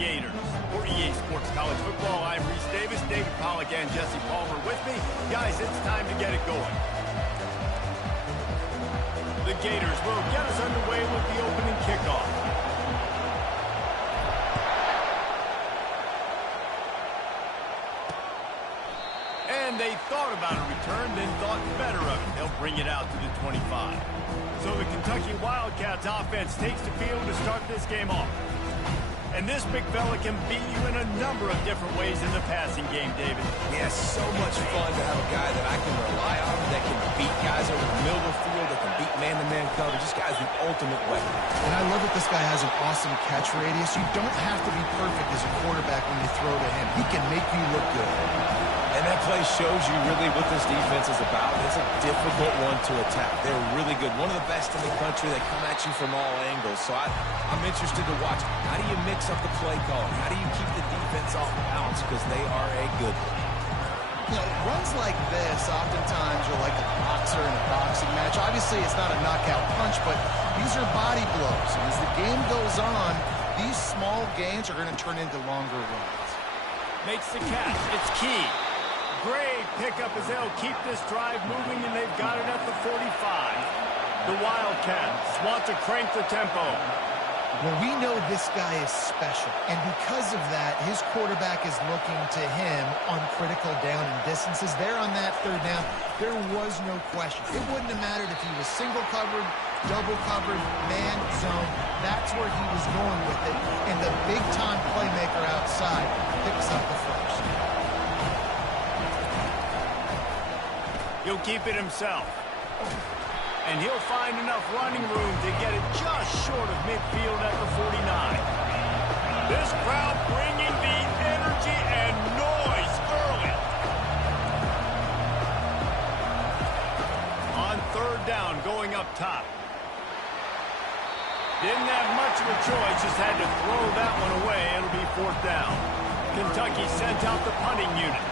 Gators. For EA Sports College Football, I'm Reese Davis, David Pollack, and Jesse Palmer with me. Guys, it's time to get it going. The Gators will get us underway with the opening kickoff. And they thought about a return, then thought better of it. They'll bring it out to the 25. So the Kentucky Wildcats offense takes the field to start this game off. And this big fella can beat you in a number of different ways in the passing game, David. Yeah, so much fun to have a guy that I can rely on, that can beat guys over the middle of the field, that can beat man-to-man coverage. This guy's the ultimate weapon. And I love that this guy has an awesome catch radius. You don't have to be perfect as a quarterback when you throw to him. He can make you look good. And that play shows you really what this defense is about. It's a difficult one to attack. They're really good. One of the best in the country. They come at you from all angles. So I'm interested to watch. How do you mix up the play calling? How do you keep the defense off balance? Because they are a good one. You know, runs like this oftentimes are like a boxer in a boxing match. Obviously, it's not a knockout punch, but these are body blows. And as the game goes on, these small gains are going to turn into longer runs. Makes the catch. It's key. Great pickup as they'll keep this drive moving, and they've got it at the 45. The Wildcats want to crank the tempo. Well, we know this guy is special, and because of that, his quarterback is looking to him on critical down and distances. There on that third down, there was no question. It wouldn't have mattered if he was single covered, double covered, man, zone. That's where he was going with it, and the big-time playmaker outside picks up the first. He'll keep it himself. And he'll find enough running room to get it just short of midfield at the 49. This crowd bringing the energy and noise early. On third down, going up top. Didn't have much of a choice, just had to throw that one away. It'll be fourth down. Kentucky sent out the punting unit.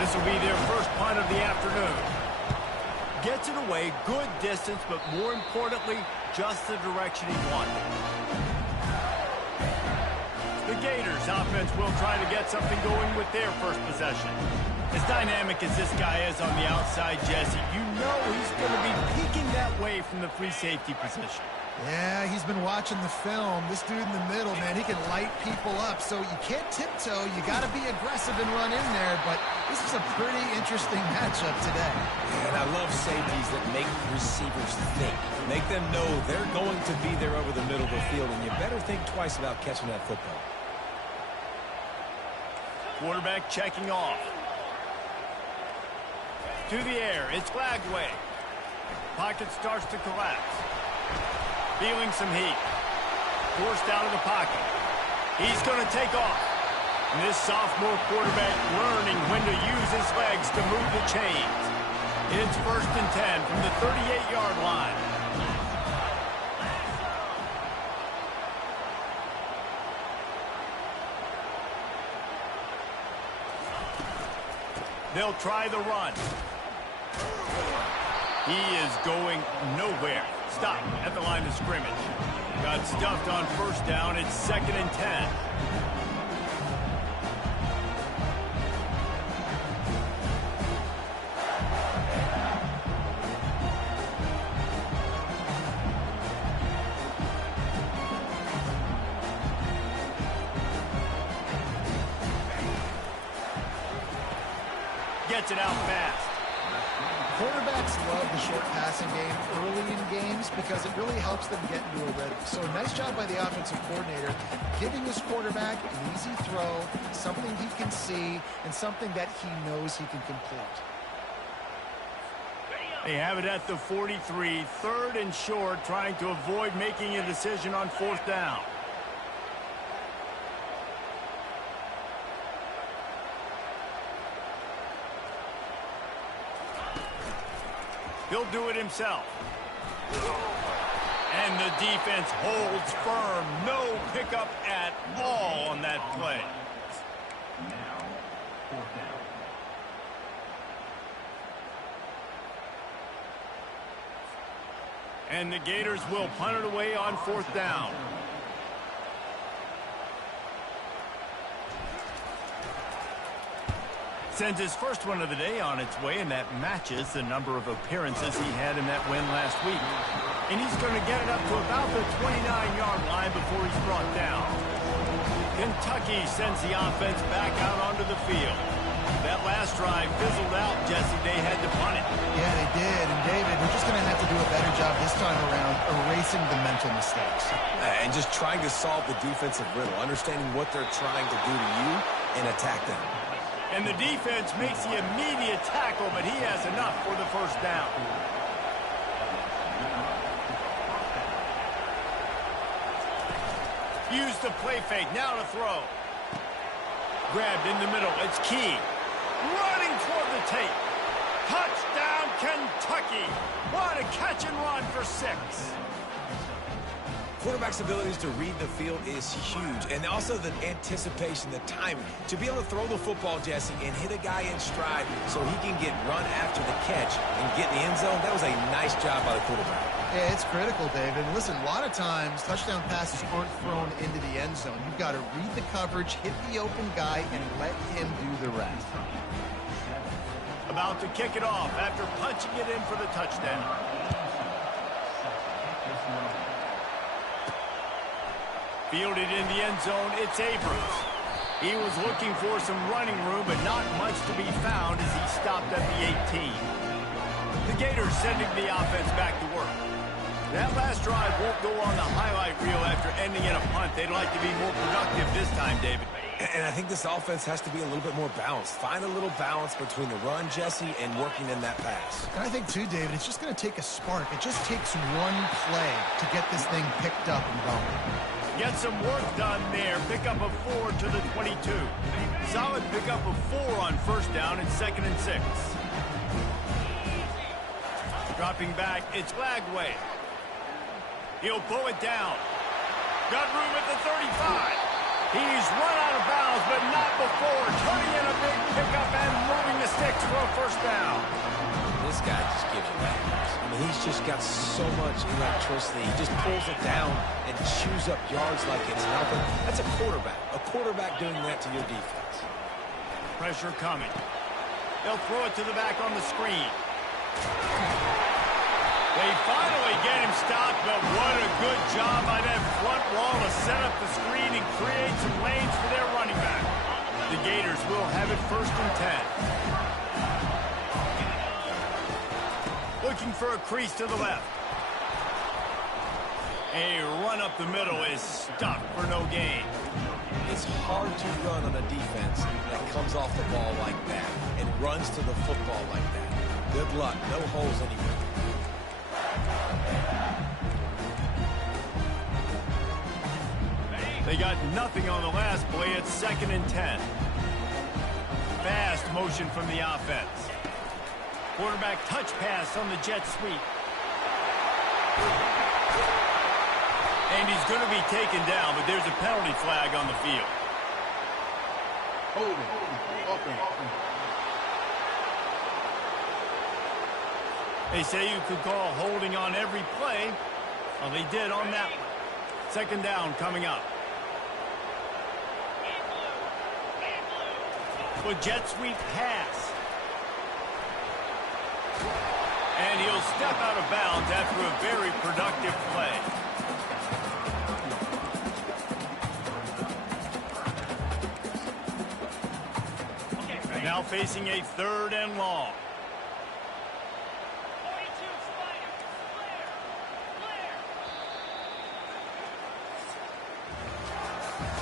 This will be their first punt of the afternoon. Gets it away, good distance, but more importantly, just the direction he wanted. The Gators offense will try to get something going with their first possession. As dynamic as this guy is on the outside, Jesse, you know he's going to be peeking that way from the free safety position. Yeah, he's been watching the film. This dude in the middle, man, he can light people up. So you can't tiptoe. You got to be aggressive and run in there. But this is a pretty interesting matchup today. And I love safeties that make receivers think. Make them know they're going to be there over the middle of the field. And you better think twice about catching that football. Quarterback checking off. To the air. It's Lagway. Pocket starts to collapse. Feeling some heat. Forced out of the pocket. He's going to take off. And this sophomore quarterback learning when to use his legs to move the chains. It's 1st and 10 from the 38-yard line. They'll try the run. He is going nowhere. Stop at the line of scrimmage. Got stuffed on first down. It's 2nd and 10. Gets it out fast. Quarterbacks love the short passing game early in games because it really helps them get into a rhythm. So nice job by the offensive coordinator giving his quarterback an easy throw, something he can see, and something that he knows he can complete. They have it at the 43, 3rd and short, trying to avoid making a decision on 4th down. He'll do it himself. And the defense holds firm. No pickup at all on that play. And the Gators will punt it away on 4th down. Sends his first one of the day on its way, and that matches the number of appearances he had in that win last week. And he's going to get it up to about the 29-yard line before he's brought down. Kentucky sends the offense back out onto the field. That last drive fizzled out, Jesse. They had to punt it. Yeah, they did. And, David, we're just going to have to do a better job this time around erasing the mental mistakes. And just trying to solve the defensive riddle, understanding what they're trying to do to you and attack them. And the defense makes the immediate tackle, but he has enough for the first down. Use the play fake. Now to throw. Grabbed in the middle. It's Key. Running toward the tape. Touchdown, Kentucky. What a catch and run for 6. Quarterback's abilities to read the field is huge, and also the anticipation, the timing. To be able to throw the football, Jesse, and hit a guy in stride so he can get run after the catch and get in the end zone, that was a nice job by the quarterback. Yeah, it's critical, David. Listen, a lot of times touchdown passes aren't thrown into the end zone. You've got to read the coverage, hit the open guy, and let him do the rest. About to kick it off after punching it in for the touchdown. Fielded in the end zone, it's Abrams. He was looking for some running room, but not much to be found as he stopped at the 18. The Gators sending the offense back to work. That last drive won't go on the highlight reel after ending in a punt. They'd like to be more productive this time, David. And I think this offense has to be a little bit more balanced. Find a little balance between the run, Jesse, and working in that pass. And I think, too, David, it's just going to take a spark. It just takes one play to get this thing picked up and going. Get some work done there. Pick up a 4 to the 22. Solid pick up of 4 on first down and 2nd and 6. Dropping back, it's Lagway. He'll pull it down. Got room at the 35. He's run out of bounds, but not before. Turning in a big pickup and moving the sticks for a first down. This guy just gives you that. I mean, he's just got so much electricity. He just pulls it down and chews up yards like it's nothing. That's a quarterback. A quarterback doing that to your defense. Pressure coming. They'll throw it to the back on the screen. They finally get him stopped, but what a good job by that front wall to set up the screen and create some lanes for their running back. The Gators will have it 1st and 10. Looking for a crease to the left. A run up the middle is stuck for no gain. It's hard to run on a defense that comes off the ball like that and runs to the football like that. Good luck. No holes anywhere. They got nothing on the last play. It's 2nd and 10. Fast motion from the offense. Quarterback touch pass on the jet sweep. And he's going to be taken down, but there's a penalty flag on the field. They say you could call holding on every play. Well, they did on that one. 2nd down coming up. With jet sweep pass. And he'll step out of bounds after a very productive play. Now facing a 3rd and long.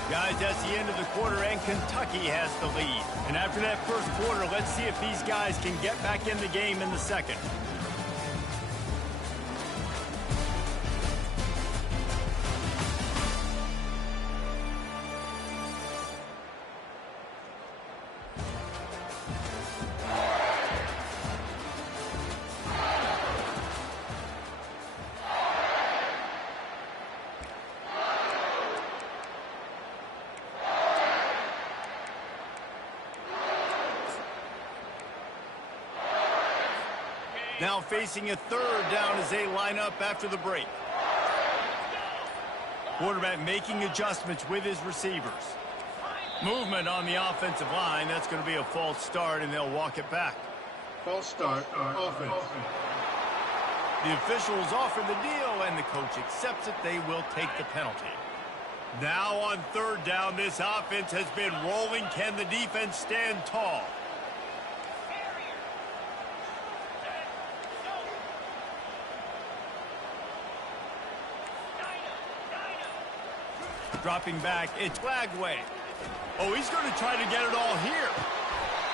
Guys, that's the end of the quarter, and Kentucky has the lead. And after that first quarter, let's see if these guys can get back in the game in the second. Now facing a 3rd down as they line up after the break. Quarterback making adjustments with his receivers. Movement on the offensive line. That's going to be a false start, and they'll walk it back. False start on offense. The officials offer the deal, and the coach accepts it. They will take the penalty. Now on third down, this offense has been rolling. Can the defense stand tall? Dropping back, it's Lagway. Oh, he's going to try to get it all here.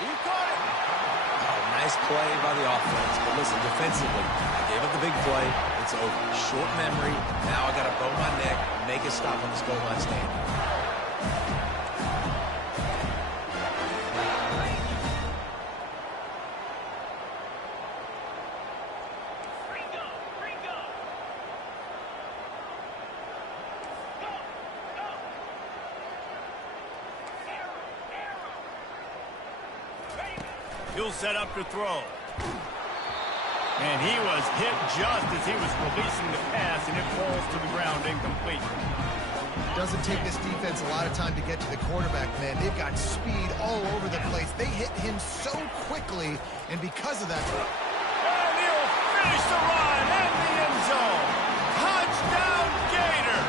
He caught it. Oh, nice play by the offense. But listen, defensively, I gave up the big play. It's over. Short memory. Now I got to bow my neck, make a stop on this goal line stand. He'll set up to throw. And he was hit just as he was releasing the pass, and it falls to the ground incomplete. Doesn't take this defense a lot of time to get to the quarterback, man. They've got speed all over the place. They hit him so quickly, and because of that... And he'll finish the run in the end zone. Touchdown, Gator!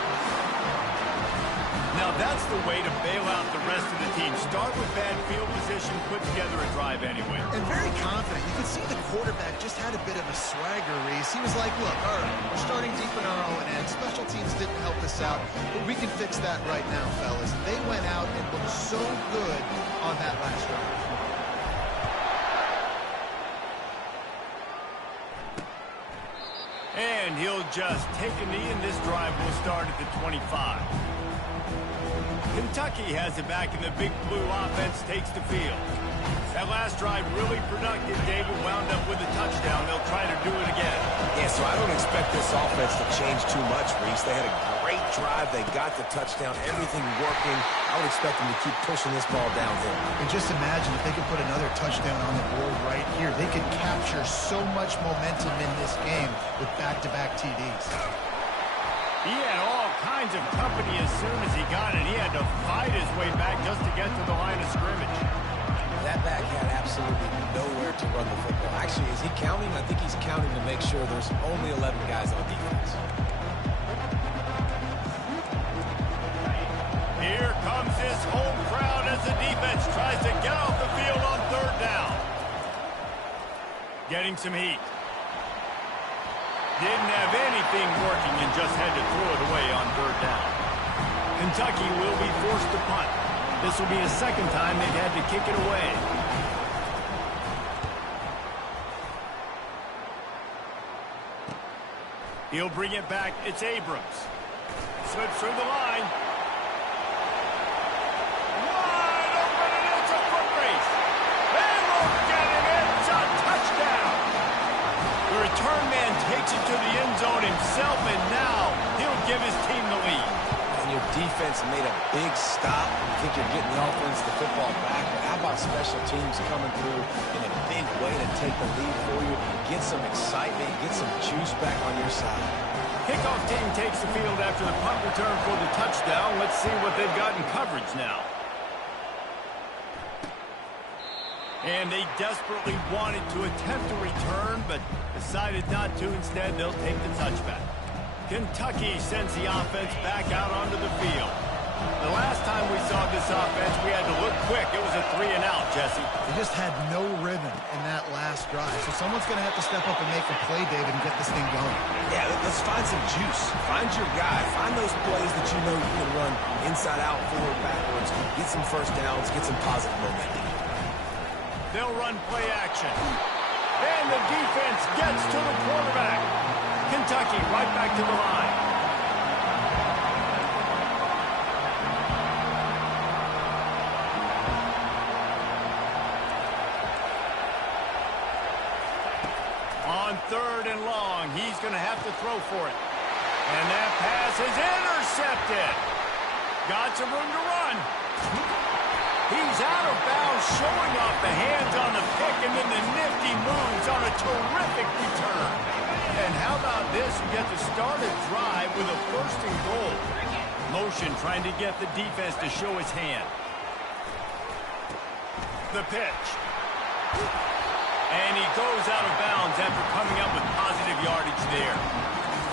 Now that's the way to bail out the rest of the team. Start with bad field position, put together a drive anyway. And very confident. You could see the quarterback just had a bit of a swagger, Reese. He was like, look, all right, we're starting deep in our own end. Special teams didn't help us out, but we can fix that right now, fellas. And they went out and looked so good on that last drive. And he'll just take a knee, and this drive will start at the 25. Kentucky has it back, and the big blue offense takes the field. That last drive really productive. David wound up with a touchdown. They'll try to do it again. Yeah, so I don't expect this offense to change too much, Reese. They had a great drive. They got the touchdown. Everything working. I would expect them to keep pushing this ball downhill. And just imagine if they could put another touchdown on the board right here. They could capture so much momentum in this game with back-to-back TDs. He had all kinds of company as soon as he got it. He had to fight his way back just to get to the line of scrimmage. That back had absolutely nowhere to run the football. Actually, is he counting? I think he's counting to make sure there's only 11 guys on defense. Here comes his home crowd as the defense tries to get off the field on third down. Getting some heat. Didn't have anything working and just had to throw it away on third down. Kentucky will be forced to punt. This will be the second time they've had to kick it away. He'll bring it back. It's Abrams. Slips through the line. Wide open, and it's a foot race. They won't get him. It's a touchdown. The return man takes it to the end zone himself, and now he'll give his team the lead. And your defense made a big stop. You think you're getting the offense the football back, but how about special teams coming through in a big way to take the lead for you? Get some excitement, get some juice back on your side. Kickoff team takes the field after the punt return for the touchdown. Let's see what they've got in coverage now. And they desperately wanted to attempt a return, but decided not to. Instead, they'll take the touchback. Kentucky sends the offense back out onto the field. The last time we saw this offense, we had to look quick. It was a 3-and-out, Jesse. They just had no rhythm in that last drive. So someone's going to have to step up and make a play, David, and get this thing going. Yeah, let's find some juice. Find your guy. Find those plays that you know you can run inside out, forward, backwards. Get some first downs. Get some positive momentum. They'll run play action. And the defense gets to the quarterback. Kentucky right back to the line. On third and long, he's going to have to throw for it. And that pass is intercepted. Got some room to run. He's out of bounds, showing off the hands on the pick, and then the nifty moves on a terrific return. And how about this? You get to start a drive with a first and goal. Motion trying to get the defense to show his hand. The pitch. And he goes out of bounds after coming up with positive yardage there.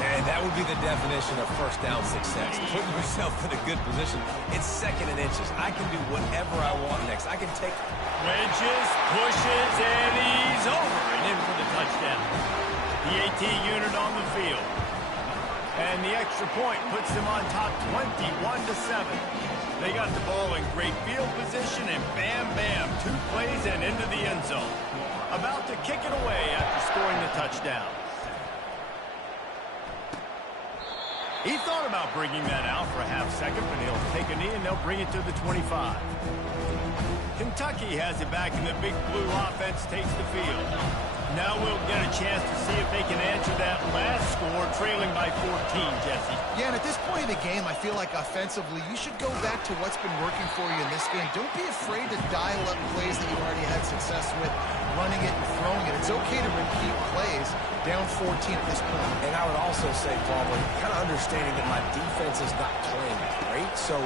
And that would be the definition of first down success. Putting yourself in a good position. It's 2nd and inches. I can do whatever I want next. I can take... Wedges, pushes, and he's over and in for the touchdown. The AT unit on the field. And the extra point puts them on top 21-7. They got the ball in great field position, and bam, bam, 2 plays and into the end zone. About to kick it away after scoring the touchdown. He thought about bringing that out for a half second, but he'll take a knee and they'll bring it to the 25. Kentucky has it back, and the big blue offense takes the field. Now we'll get a chance to see if they can answer that last score, trailing by 14, Jesse. Yeah, and at this point in the game, I feel like offensively, you should go back to what's been working for you in this game. Don't be afraid to dial up plays that you already had success with, running it and throwing it. It's okay to repeat plays down 14 at this point. And I would also say, Palmer, kind of understanding that my defense is not playing great, so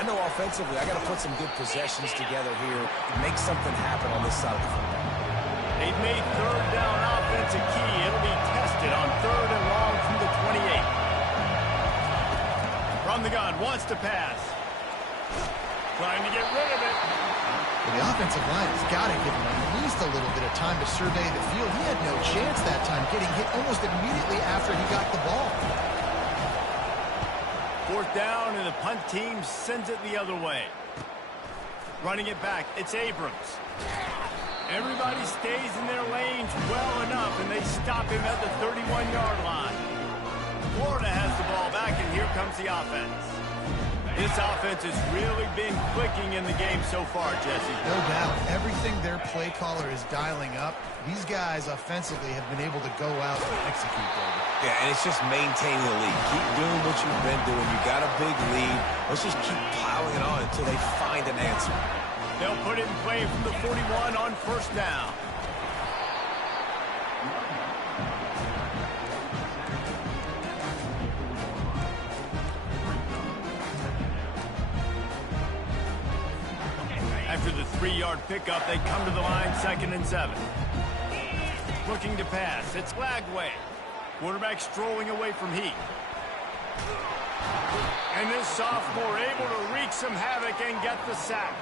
I know offensively I got to put some good possessions together here and make something happen on this side of the football. They've made 3rd down offense a key. It'll be tested on 3rd and long from the 28. From the gun, wants to pass. Trying to get rid of it. Well, the offensive line has got to give him at least a little bit of time to survey the field. He had no chance that time, getting hit almost immediately after he got the ball. 4th down, and the punt team sends it the other way. Running it back, it's Abrams. Everybody stays in their lanes well enough, and they stop him at the 31-yard line. Florida has the ball back, and here comes the offense. This offense has really been clicking in the game so far, Jesse. No doubt. Everything their play caller is dialing up, these guys offensively have been able to go out and execute, David. Yeah, and it's just maintaining the lead. Keep doing what you've been doing. You got a big lead. Let's just keep piling it on until they find an answer. They'll put it in play from the 41 on 1st down. After the 3-yard pickup, they come to the line 2nd and 7. Looking to pass. It's Lagway. Quarterback strolling away from Heat. And this sophomore able to wreak some havoc and get the sack.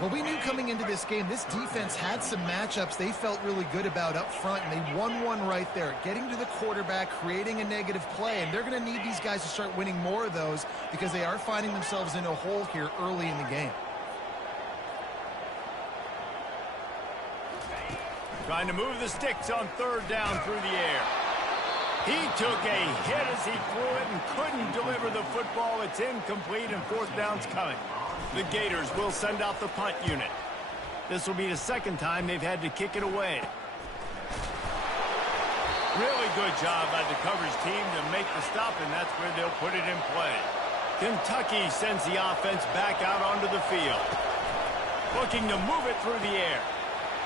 Well, we knew coming into this game, this defense had some matchups they felt really good about up front, and they won one right there, getting to the quarterback, creating a negative play, and they're going to need these guys to start winning more of those because they are finding themselves in a hole here early in the game. Trying to move the sticks on 3rd down through the air. He took a hit as he threw it and couldn't deliver the football. It's incomplete, and 4th down's coming. The Gators will send out the punt unit. This will be the 2nd time they've had to kick it away. Really good job by the coverage team to make the stop, and that's where they'll put it in play. Kentucky sends the offense back out onto the field. Looking to move it through the air.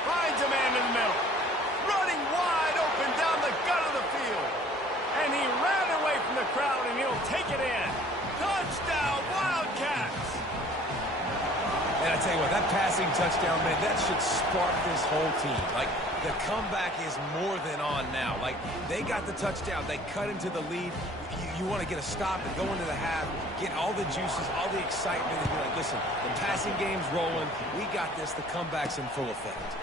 Finds a man in the middle. Running wide open down the gut of the field. And he ran away from the crowd, and he'll take it in. Touchdown, Wildcats! And I tell you what, that passing touchdown, man, that should spark this whole team. Like, the comeback is more than on now. Like, they got the touchdown. They cut into the lead. You want to get a stop and go into the half, get all the juices, all the excitement, and be like, listen, the passing game's rolling. We got this. The comeback's in full effect.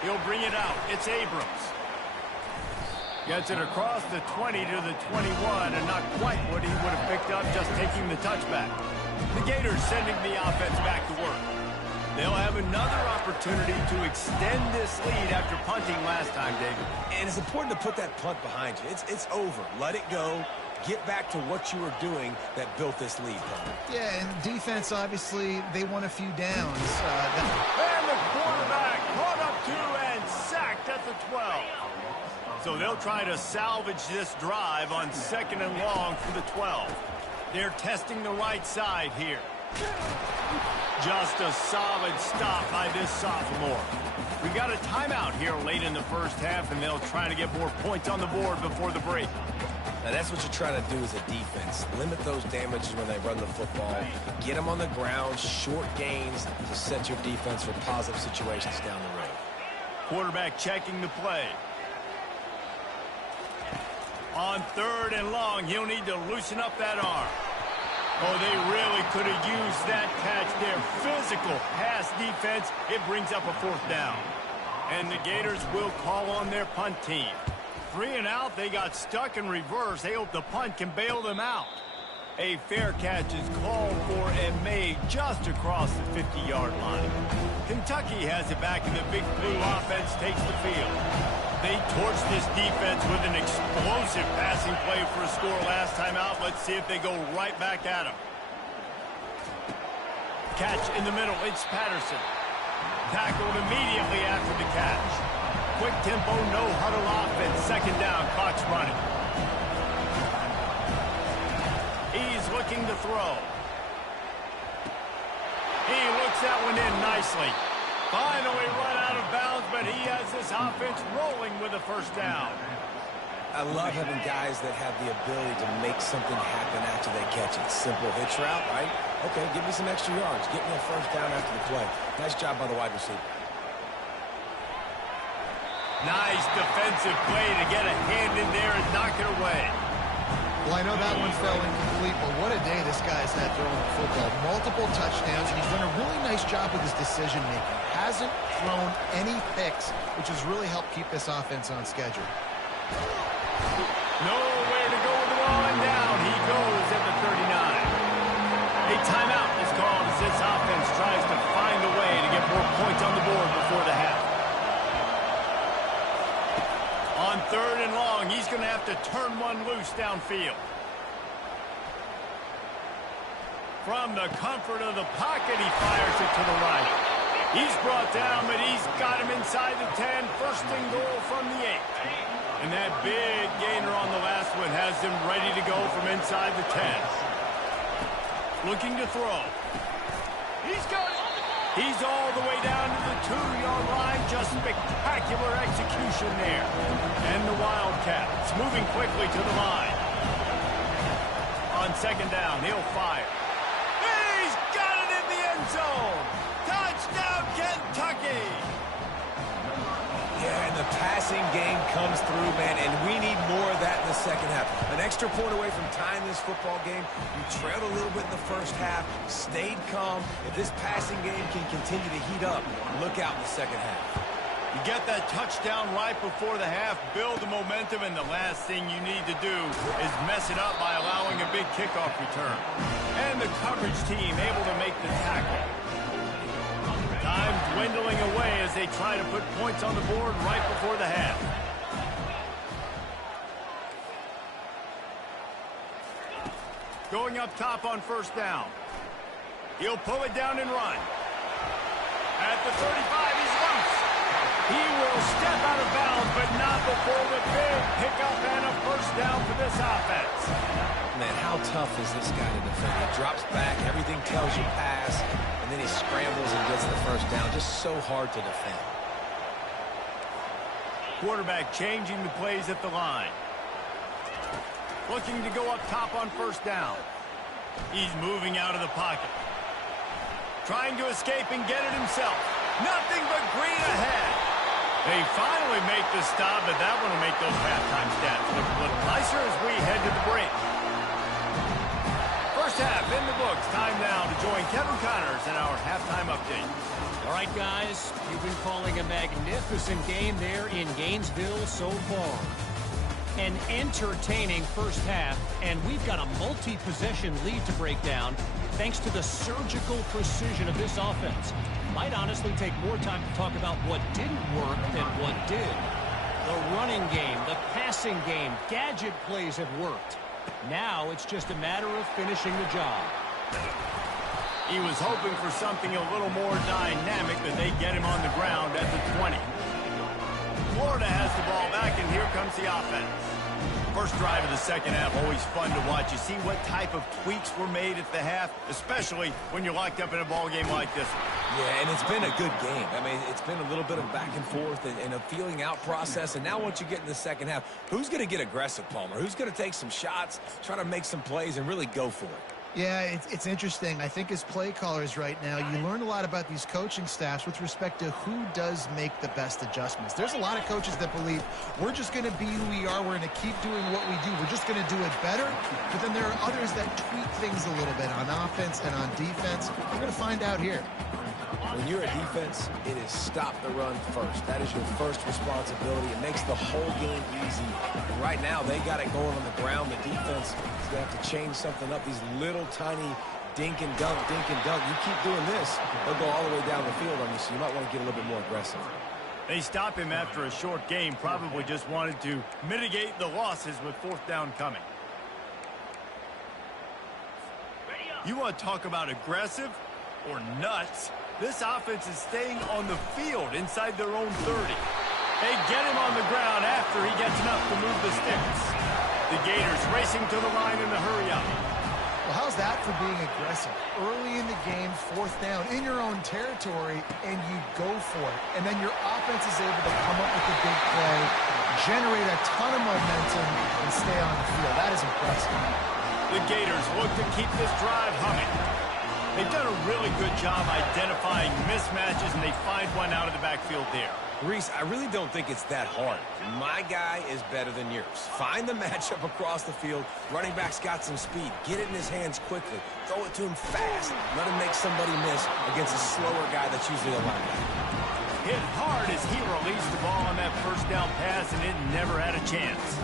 He'll bring it out. It's Abrams. Gets it across the 20 to the 21, and not quite what he would have picked up just taking the touchback. The Gators sending the offense back to work. They'll have another opportunity to extend this lead after punting last time, David. And it's important to put that punt behind you. It's over. Let it go. Get back to what you were doing that built this lead. Yeah, and defense, obviously, they won a few downs. And the quarterback caught up to and sacked at the 12. So they'll try to salvage this drive on 2nd and long from the 12. They're testing the right side here. Just a solid stop by this sophomore. We got a timeout here late in the 1st half, and they'll try to get more points on the board before the break. Now, that's what you're trying to do as a defense. Limit those damages when they run the football. Get them on the ground, short gains to set your defense for positive situations down the road. Quarterback checking the play. On 3rd and long, he'll need to loosen up that arm. Oh, they really could have used that catch there. Physical pass defense. It brings up a 4th down. And the Gators will call on their punt team. 3 and out, they got stuck in reverse. They hope the punt can bail them out. A fair catch is called for and made just across the 50-yard line. Kentucky has it back, and the Big Blue offense takes the field. They torched this defense with an explosive passing play for a score last time out. Let's see if they go right back at them. Catch in the middle. It's Patterson. Tackled immediately after the catch. Quick tempo, no huddle offense. 2nd down, clock's running. He's looking to throw. He looks that one in nicely. Finally run out of bounds, but he has this offense rolling with a 1st down. I love having guys that have the ability to make something happen after they catch it. Simple hitch route, right? Okay, give me some extra yards. Get me a 1st down after the play. Nice job by the wide receiver. Nice defensive play to get a hand in there and knock it away. Well, I know that one fell incomplete, but what a day this guy's had throwing the football. Multiple touchdowns, and he's done a really nice job with his decision-making. Hasn't thrown any picks, which has really helped keep this offense on schedule. Nowhere to go with the ball, and down he goes at the 39. A timeout is called as this offense tries to find a way to get more points on the board before the half. On 3rd and long, he's going to have to turn one loose downfield. From the comfort of the pocket, he fires it to the right. He's brought down, but he's got him inside the 10. 1st and goal from the 8. And that big gainer on the last one has him ready to go from inside the 10. Looking to throw. He's all the way down to the 2-yard line. Just spectacular execution there. And the Wildcats moving quickly to the line. On 2nd down, he'll fire. He's got it in the end zone. Touchdown, Kentucky. Yeah, and the passing game comes through, man, and we need more of that in the 2nd half. An extra point away from tying this football game. You trailed a little bit in the 1st half, stayed calm. If this passing game can continue to heat up, look out in the 2nd half. You get that touchdown right before the half, build the momentum, and the last thing you need to do is mess it up by allowing a big kickoff return. And the coverage team able to make the tackle. Time dwindling away as they try to put points on the board right before the half. Going up top on 1st down. He'll pull it down and run. At the 35, he's loose. He will step out of bounds, but not before the big pickup and a 1st down for this offense. Man, how tough is this guy to defend? He drops back, everything tells you pass, and then he scrambles and gets the 1st down. Just so hard to defend. Quarterback changing the plays at the line. Looking to go up top on 1st down. He's moving out of the pocket. Trying to escape and get it himself. Nothing but green ahead. They finally make the stop, but that one will make those halftime stats look a little nicer as we head to the break. 1st half in the books. Time now to join Kevin Connors in our halftime update. All right, guys, you've been calling a magnificent game there in Gainesville so far. An entertaining 1st half, and we've got a multi-possession lead to break down thanks to the surgical precision of this offense. Might honestly take more time to talk about what didn't work than what did. The running game, the passing game, gadget plays have worked. Now it's just a matter of finishing the job. He was hoping for something a little more dynamic, but they get him on the ground at the 20. Florida has the ball back, and here comes the offense. First drive of the second half, always fun to watch. You see what type of tweaks were made at the half, especially when you're locked up in a ball game like this one. Yeah, and it's been a good game. I mean, it's been a little bit of back and forth and a feeling out process. And now once you get in the second half, who's going to get aggressive, Palmer? Who's going to take some shots, try to make some plays, and really go for it? Yeah, it's interesting. I think as play callers right now, you learn a lot about these coaching staffs with respect to who does make the best adjustments. There's a lot of coaches that believe we're just going to be who we are. We're going to keep doing what we do. We're just going to do it better. But then there are others that tweak things a little bit on offense and on defense. We're going to find out here. When you're a defense, it is stop the run first. That is your first responsibility. It makes the whole game easy. And right now, they got it going on the ground. The defense is going to have to change something up. These little tiny dink and dunk, dink and dunk. You keep doing this, they'll go all the way down the field on you, so you might want to get a little bit more aggressive. They stop him after a short game. Probably just wanted to mitigate the losses with fourth down coming. You want to talk about aggressive or nuts? This offense is staying on the field inside their own 30. They get him on the ground after he gets enough to move the sticks. The Gators racing to the line in the hurry-up. Well, how's that for being aggressive? Early in the game, fourth down, in your own territory, and you go for it. And then your offense is able to come up with a big play, generate a ton of momentum, and stay on the field. That is impressive. The Gators look to keep this drive humming. They've done a really good job identifying mismatches, and they find one out of the backfield there. Reese, I really don't think it's that hard. My guy is better than yours. Find the matchup across the field. Running back's got some speed. Get it in his hands quickly. Throw it to him fast. Let him make somebody miss against a slower guy that's usually a linebacker. Hit hard as he released the ball on that first down pass, and it never had a chance.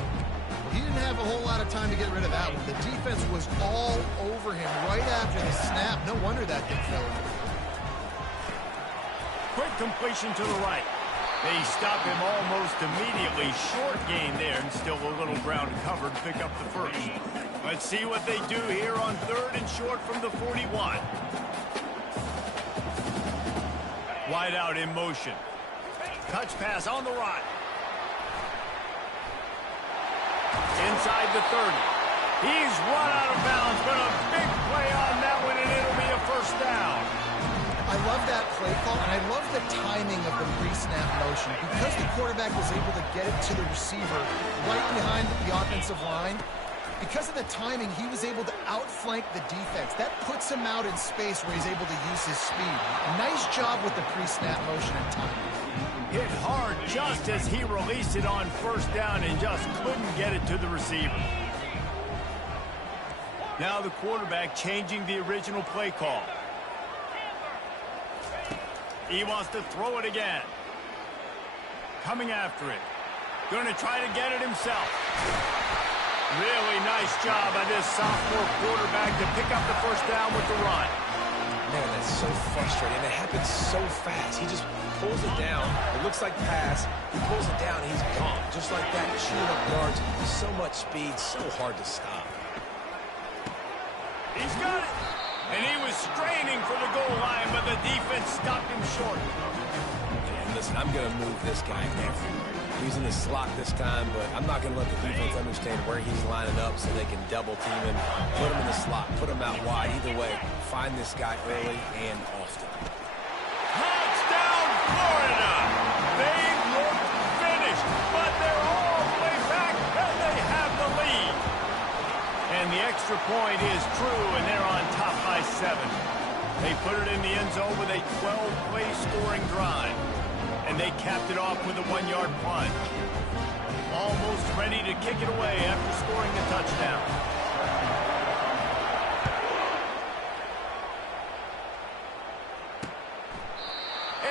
He didn't have a whole lot of time to get rid of that one. The defense was all over him right after the snap. No wonder that thing fell in. Quick completion to the right. They stop him almost immediately. Short gain there, and still a little ground covered to pick up the first. Let's see what they do here on third and short from the 41. Wide out in motion. Touch pass on the right. Inside the 30. He's run out of bounds, but a big play on that one, and it'll be a first down. I love that play call, and I love the timing of the pre-snap motion. Because the quarterback was able to get it to the receiver right behind the offensive line, because of the timing, he was able to outflank the defense. That puts him out in space where he's able to use his speed. Nice job with the pre-snap motion and timing. Hit hard just as he released it on first down and just couldn't get it to the receiver. Now the quarterback changing the original play call. He wants to throw it again. Coming after it. Going to try to get it himself. Really nice job by this sophomore quarterback to pick up the first down with the run. Man, that's so frustrating. It happens so fast. He just pulls it down. It looks like pass. He pulls it down, and he's gone. Just like that, chewing up yards. So much speed, so hard to stop. He's got it. And he was straining for the goal line, but the defense stopped him short. And listen, I'm going to move this guy everywhere. He's in the slot this time, but I'm not going to let the defense understand where he's lining up so they can double team him. Put him in the slot. Put him out wide. Either way, find this guy early and often. Touchdown, Florida! They look finished, but they're all the way back, and they have the lead. And the extra point is true, and they're on top by 7. They put it in the end zone with a 12-play scoring drive. And they capped it off with a 1-yard plunge. Almost ready to kick it away after scoring the touchdown.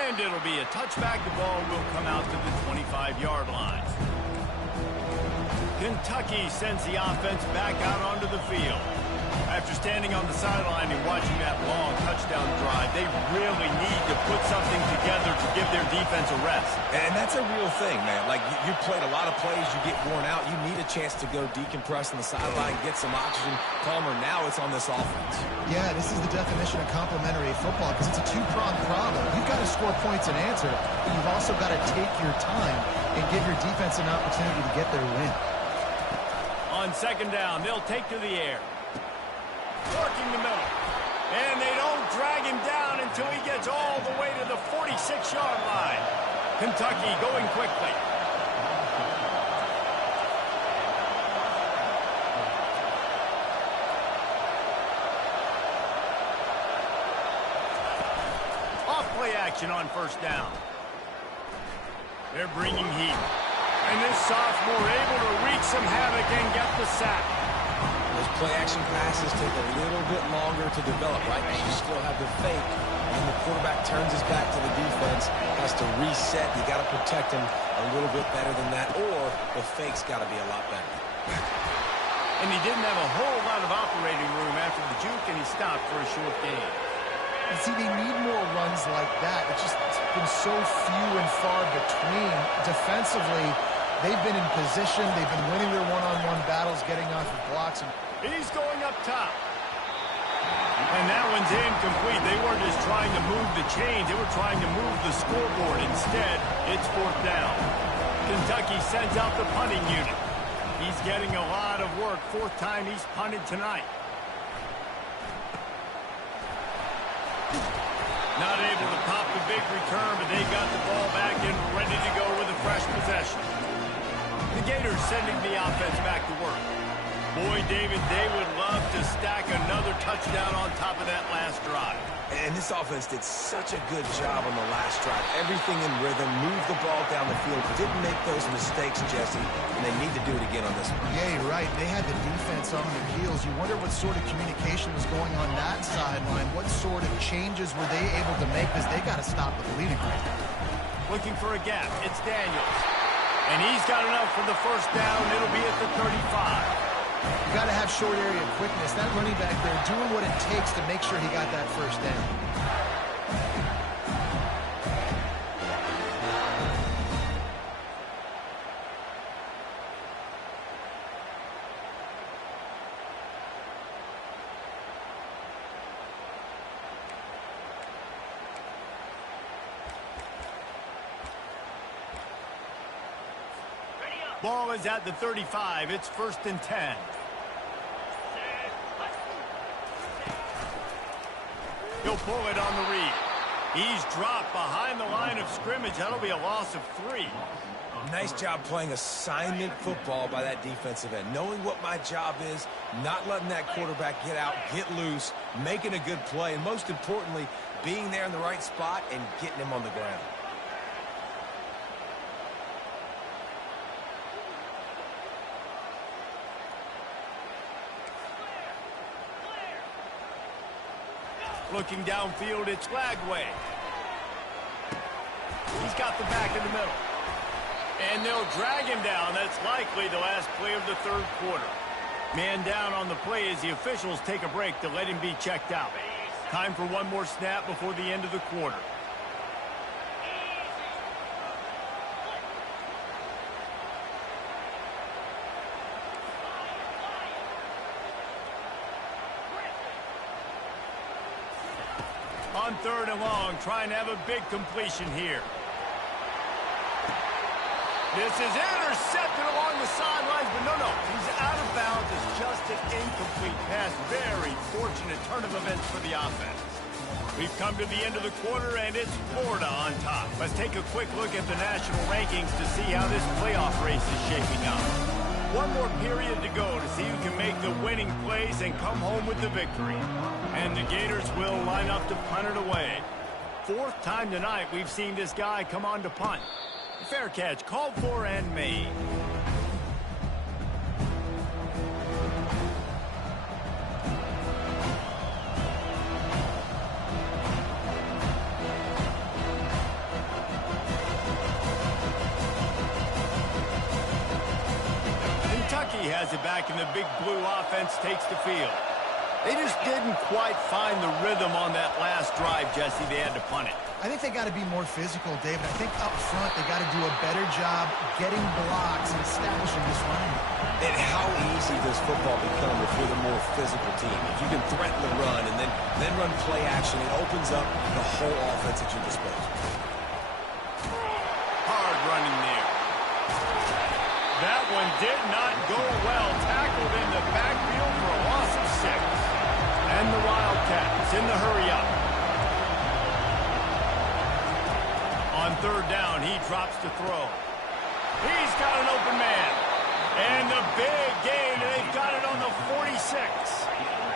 And it'll be a touchback. The ball will come out to the 25-yard line. Kentucky sends the offense back out onto the field. After standing on the sideline and watching that long touchdown touchdown drive. They really need to put something together to give their defense a rest. And that's a real thing, man. Like, you played a lot of plays, you get worn out. You need a chance to go decompress on the sideline, get some oxygen. Calmer, now it's on this offense. Yeah, this is the definition of complementary football because it's a two-pronged problem. You've got to score points and answer, but you've also got to take your time and give your defense an opportunity to get their win. On second down, they'll take to the air. Working the middle. And they don't drag him down until he gets all the way to the 46-yard line. Kentucky going quickly. Off-play action on first down. They're bringing heat. And this sophomore able to wreak some havoc and get the sack. Those play-action passes take a little bit longer to develop, right? Because you still have the fake. When the quarterback turns his back to the defense, has to reset. You got to protect him a little bit better than that, or the fake's got to be a lot better. And he didn't have a whole lot of operating room after the juke, and he stopped for a short gain. And see, they need more runs like that. It's been so few and far between. Defensively, they've been in position. They've been winning their one-on-one battles, getting off of blocks. He's going up top. And that one's incomplete. They weren't just trying to move the chains. They were trying to move the scoreboard. Instead, it's fourth down. Kentucky sends out the punting unit. He's getting a lot of work. Fourth time he's punted tonight. Not able to pop the big return, but they got the ball back and ready to go with a fresh possession. The Gators sending the offense back to work. Boy, David, they would love to stack another touchdown on top of that last drive. And this offense did such a good job on the last drive. Everything in rhythm, moved the ball down the field, didn't make those mistakes, Jesse, and they need to do it again on this one. Yeah, you're right. They had the defense on their heels. You wonder what sort of communication was going on that sideline. What sort of changes were they able to make because they got to stop the bleeding right now. Looking for a gap. It's Daniels. And he's got enough for the first down. It'll be at the 35. You got to have short area quickness. That running back there doing what it takes to make sure he got that first down. Ball is at the 35. It's first and 10. He'll pull it on the read. He's dropped behind the line of scrimmage. That'll be a loss of 3. Nice job playing assignment football by that defensive end. Knowing what my job is, not letting that quarterback get out, get loose, making a good play, and most importantly, being there in the right spot and getting him on the ground. Looking downfield, it's Lagway. He's got the back in the middle. And they'll drag him down. That's likely the last play of the third quarter. Man down on the play as the officials take a break to let him be checked out. Time for one more snap before the end of the quarter. On third and long, trying to have a big completion here. This is intercepted along the sidelines, but no, he's out of bounds. It's just an incomplete pass. Very fortunate turn of events for the offense. We've come to the end of the quarter, and it's Florida on top. Let's take a quick look at the national rankings to see how this playoff race is shaping up. One more period to go to see who can make the winning plays and come home with the victory. And the Gators will line up to punt it away. Fourth time tonight we've seen this guy come on to punt. Fair catch called for and made. Kentucky has it back, and the big blue offense takes the field. They just didn't quite find the rhythm on that last drive, Jesse. They had to punt it. I think they got to be more physical, David. I think up front they got to do a better job getting blocks and establishing this running. And how easy does football become if you're the more physical team? If you can threaten the run and then run play action, it opens up the whole offense at your disposal. Hard running there. That one did not go well. Tackled in the backfield for a loss of 6. And the Wildcats in the hurry up. On third down, he drops to throw. He's got an open man. And the big gain, and they've got it on the 46.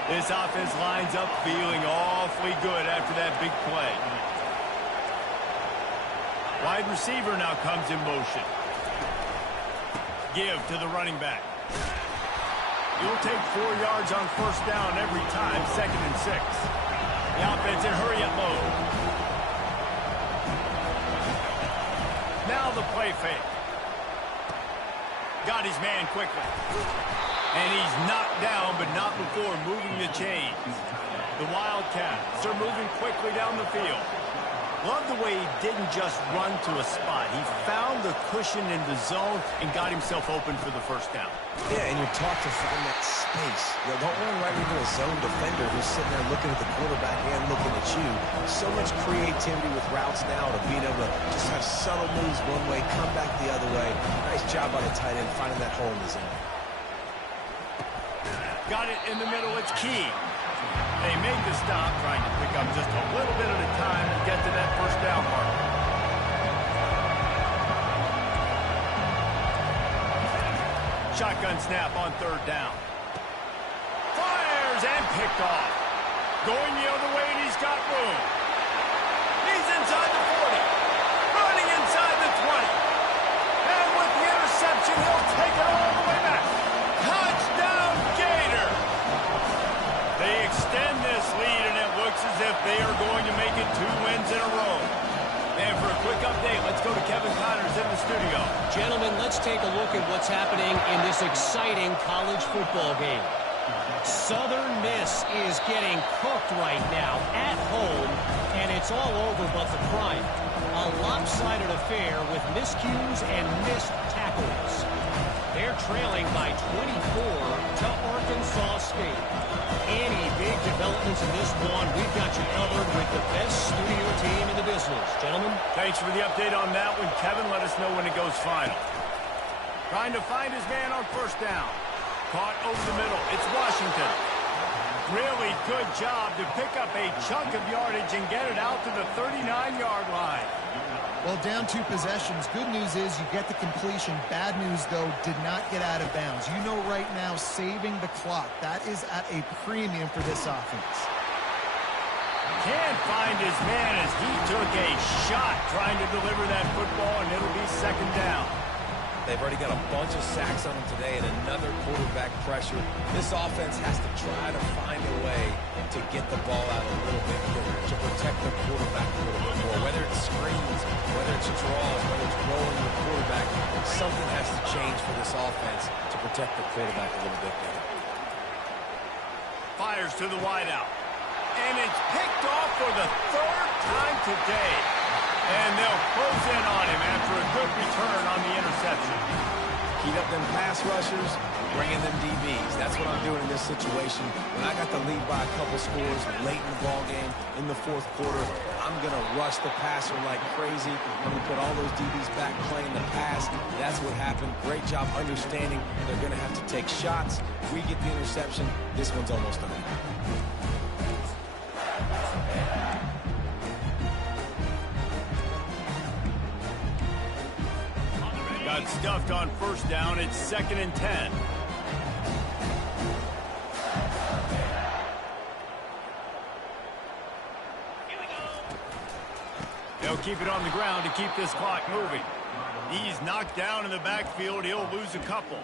This offense lines up feeling awfully good after that big play. Wide receiver now comes in motion. Give to the running back. You'll take 4 yards on first down every time, 2nd and 6. The offense in hurry-up mode. Now the play fake. Got his man quickly. And he's knocked down, but not before moving the chains. The Wildcats are moving quickly down the field. Love the way he didn't just run to a spot. He found the cushion in the zone and got himself open for the first down. Yeah, and you're taught to find that space. You don't run right into a zone defender who's sitting there looking at the quarterback and looking at you. So much creativity with routes now to being able to just have subtle moves one way, come back the other way. Nice job by the tight end finding that hole in the zone. Got it in the middle. It's key. They made the stop, trying to pick up just a little bit at a time to get to that first down mark. Shotgun snap on third down. Fires and picked off. Going the other way, and he's got room. He's inside the 40. Running inside the 20. And with the interception, he'll take it all the way back. Touchdown, Gator! They extend this lead, and it looks as if they are going to make it 2 wins in a row. And for a quick update, let's go to Kevin Connors in the studio. Gentlemen, let's take a look at what's happening in this exciting college football game. Southern Miss is getting cooked right now at home, and it's all over but the crime. A lopsided affair with miscues and missed tackles. They're trailing by 24 to Arkansas State. Any big developments in this one, we've got you covered with the best studio team in the business. Gentlemen. Thanks for the update on that one, Kevin. Let us know when it goes final. Trying to find his man on first down. Caught over the middle. It's Washington. Really good job to pick up a chunk of yardage and get it out to the 39-yard line. Well, down 2 possessions. Good news is you get the completion. Bad news, though, did not get out of bounds. You know right now, saving the clock. That is at a premium for this offense. Can't find his man as he took a shot trying to deliver that football, and it'll be 2nd down. They've already got a bunch of sacks on them today and another quarterback pressure. This offense has to try to find a way to get the ball out a little bit quicker, to protect the quarterback a little bit more. Whether it's screens, whether it's draws, whether it's rolling the quarterback, something has to change for this offense to protect the quarterback a little bit better. Fires to the wideout. And it's picked off for the 3rd time today. And they'll close in on him after a good return on the interception. Heat up them pass rushers, bring in them DBs. That's what I'm doing in this situation. When I got the lead by a couple scores late in the ball game, in the 4th quarter, I'm going to rush the passer like crazy. I'm going to put all those DBs back playing the pass. That's what happened. Great job understanding they're going to have to take shots. If we get the interception, this one's almost done. Got stuffed on first down. It's 2nd and 10. They'll keep it on the ground to keep this clock moving. He's knocked down in the backfield. He'll lose a couple.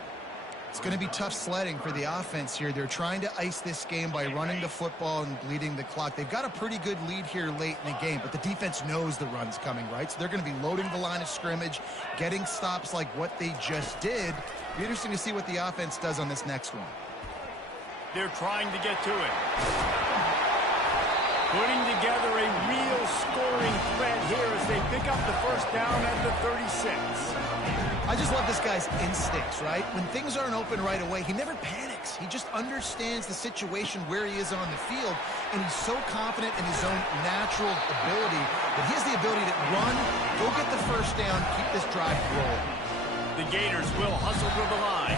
It's going to be tough sledding for the offense here. They're trying to ice this game by running the football and bleeding the clock. They've got a pretty good lead here late in the game, but the defense knows the run's coming, right? So they're going to be loading the line of scrimmage, getting stops like what they just did. Be interesting to see what the offense does on this next one. They're trying to get to it. Putting together a real scoring threat here as they pick up the first down at the 36. I just love this guy's instincts, right? When things aren't open right away, he never panics. He just understands the situation where he is on the field, and he's so confident in his own natural ability that he has the ability to run, go get the first down, keep this drive rolling. The Gators will hustle to the line.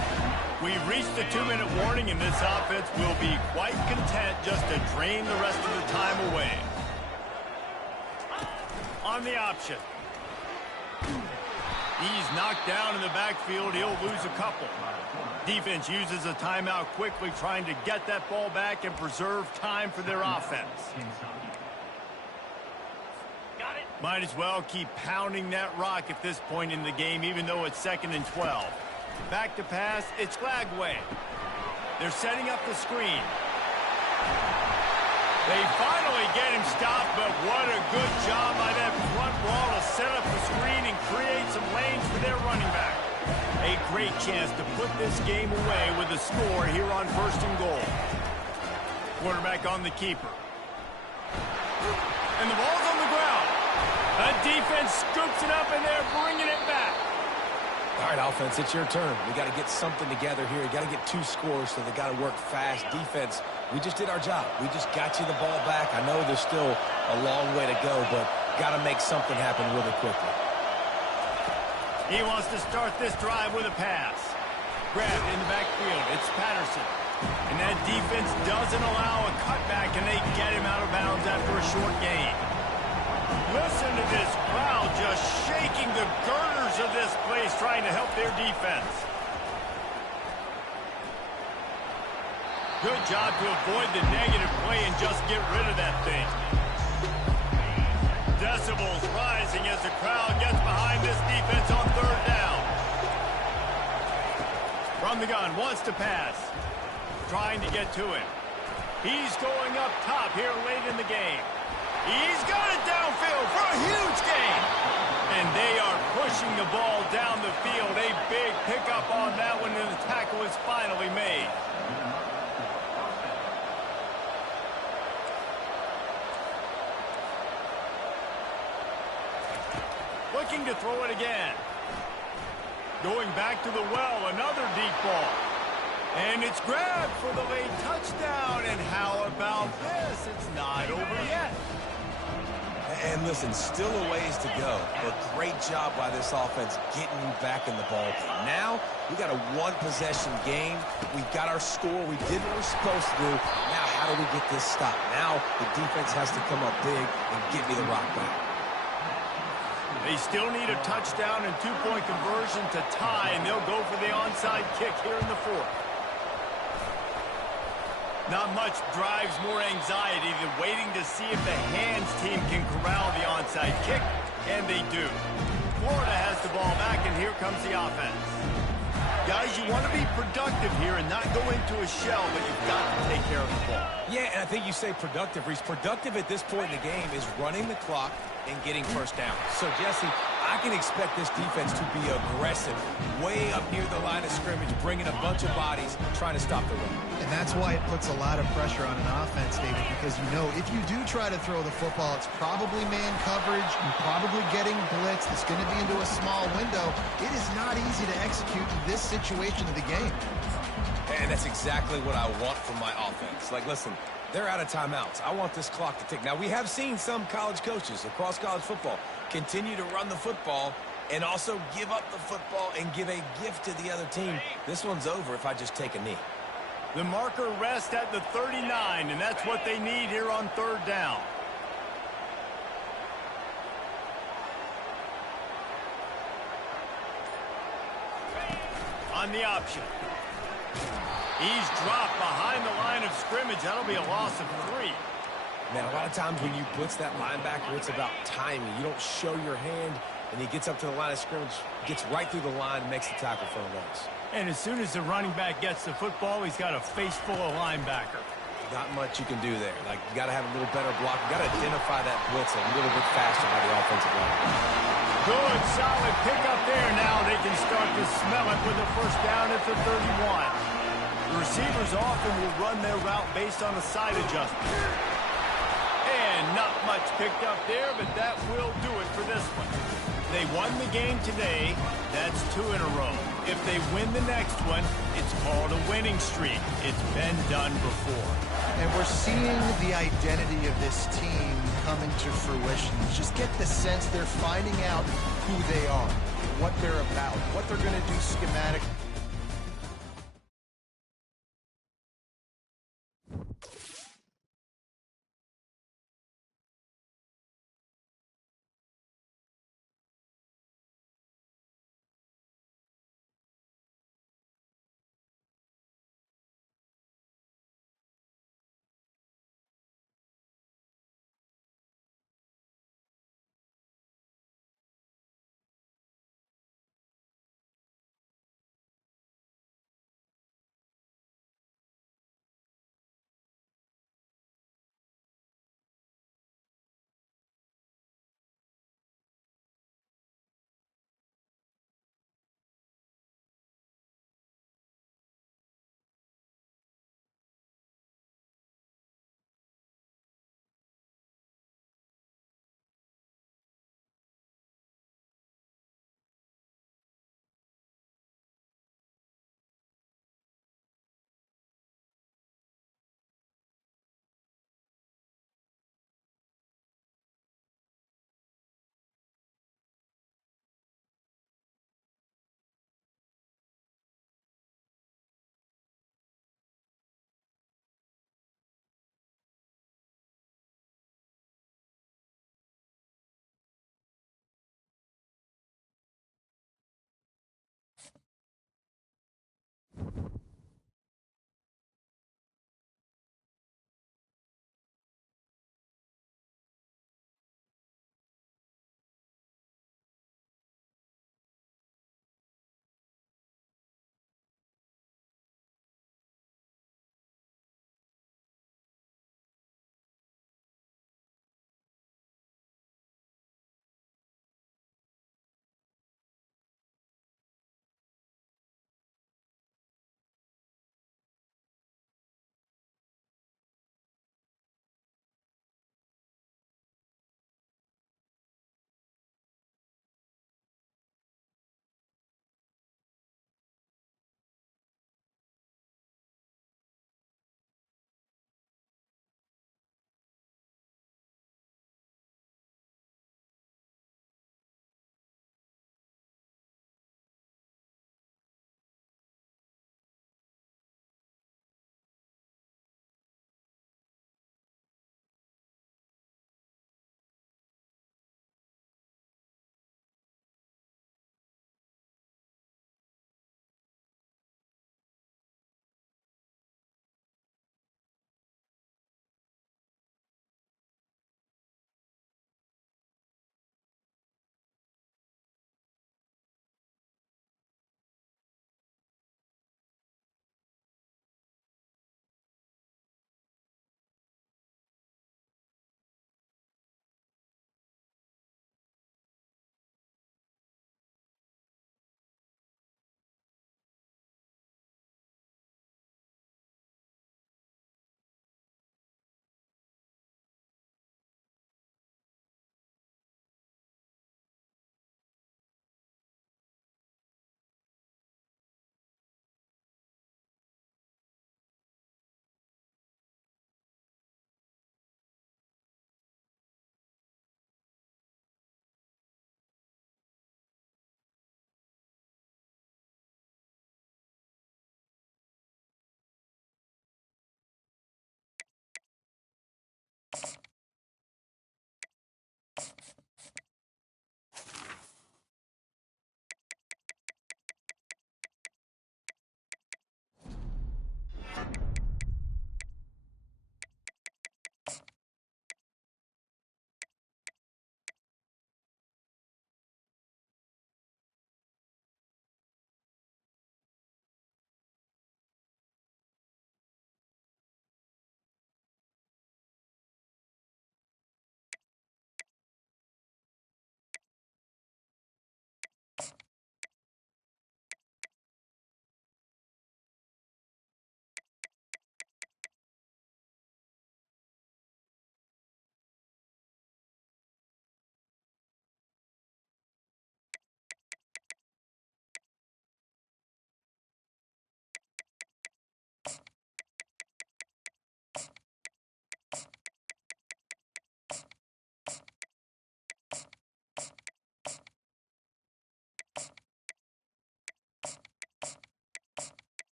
We've reached the 2-minute warning, and this offense will be quite content just to drain the rest of the time away. On the option. He's knocked down in the backfield. He'll lose a couple. Defense uses a timeout quickly, trying to get that ball back and preserve time for their offense. Might as well keep pounding that rock at this point in the game, even though it's 2nd and 12. Back to pass, it's Glagway. They're setting up the screen. They finally get him stopped, but what a good job by that front wall to set up the screen and create some lanes for their running back. A great chance to put this game away with a score here on 1st and goal. Quarterback on the keeper. And the ball's on the ground. The defense scoops it up, and they're bringing it back. All right, offense, it's your turn. We got to get something together here. You got to get 2 scores, so they got to work fast. Defense, we just did our job. We just got you the ball back. I know there's still a long way to go, but got to make something happen really quickly. He wants to start this drive with a pass. Grabbed in the backfield. It's Patterson. And that defense doesn't allow a cutback, and they get him out of bounds after a short gain. Listen to this crowd just shaking the girders of this place, trying to help their defense. Good job to avoid the negative play and just get rid of that thing. Decibels rising as the crowd gets behind this defense on 3rd down. From the gun, wants to pass. Trying to get to it. He's going up top here late in the game. He's got it downfield for a huge gain. And they are pushing the ball down the field. A big pickup on that one, and the tackle is finally made. Looking to throw it again. Going back to the well, another deep ball. And it's grabbed for the late touchdown. And how about this? It's not over yet. And listen, still a ways to go, but great job by this offense getting you back in the ball game. Now, we got a 1-possession game. We got our score. We did what we're supposed to do. Now, how do we get this stopped? Now, the defense has to come up big and get me the rock back. They still need a touchdown and 2-point conversion to tie, and they'll go for the onside kick here in the 4th. Not much drives more anxiety than waiting to see if the hands team can corral the onside kick, and they do. Florida has the ball back, and here comes the offense. Guys, you want to be productive here and not go into a shell, but you've got to take care of the ball. Yeah, and I think you say productive, Reese. Productive at this point in the game is running the clock and getting first down. So, Jesse, I can expect this defense to be aggressive, way up near the line of scrimmage, bringing a bunch of bodies, trying to stop the run. And that's why it puts a lot of pressure on an offense, David, because you know if you do try to throw the football, it's probably man coverage, you're probably getting blitzed, it's going to be into a small window. It is not easy to execute in this situation of the game. And that's exactly what I want from my offense. Like, listen, they're out of timeouts. I want this clock to tick. Now, we have seen some college coaches across college football continue to run the football and also give up the football and give a gift to the other team. This one's over if I just take a knee. The marker rests at the 39, and that's what they need here on 3rd down. On the option. He's dropped behind the line of scrimmage. That'll be a loss of 3. Man, a lot of times when you blitz that linebacker, it's about timing. You don't show your hand, and he gets up to the line of scrimmage, gets right through the line, and makes the tackle for a loss. And as soon as the running back gets the football, he's got a face full of linebacker. Not much you can do there. Like, you got to have a little better block. You got to identify that blitz a little bit faster by the offensive line. Good, solid pickup there. Now they can start to smell it with a first down at the 31. The receivers often will run their route based on a side adjustment. And not much picked up there, but that will do it for this one. They won the game today. That's 2 in a row. If they win the next one, it's called a winning streak. It's been done before. And we're seeing the identity of this team coming to fruition. You just get the sense they're finding out who they are, what they're about, what they're going to do schematically.